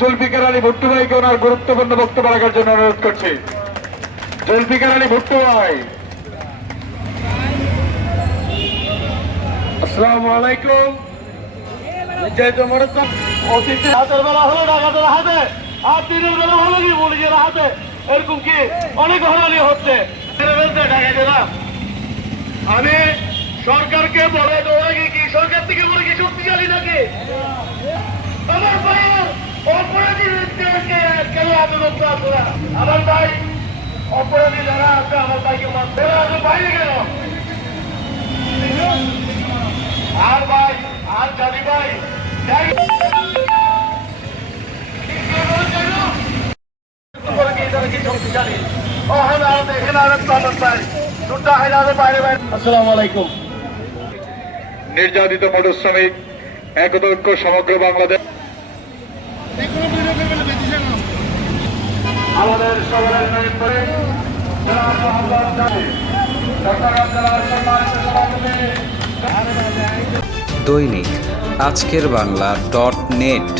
জুলফিকার আলী ভুট্টো ভাইকে ওনার গুরুত্বপূর্ণ বক্তব্য রাখার জন্য অনুরোধ করছি। জুলফিকার আলী ভুট্টো ভাই। আসসালামু আলাইকুম। যেহেতু অতীতে রাতের বেলা হলো ডাকাতের হাতে, আর দিনের বেলা হলো কি মুরগির হাতে, এরকম কি অনেক হরানি হচ্ছে ডাকাতেরা। আমি সরকারকে বলে ওরা কি সরকার থেকে বলে কি শক্তিশালী নাকি? আমার ভাইয়ের অপরাধীদেরকে কেন আন্দোলন করা? আমার ভাই অপরাধী যারা আছে আমার ভাইকে মারতে বাইরে গেল। আর ভাই আর জানি ভাই নির্যাতিত মোটর শ্রমিক একতৈক্য সমগ্র বাংলাদেশ আমাদের সবার দৈনিক আজকের বাংলা .net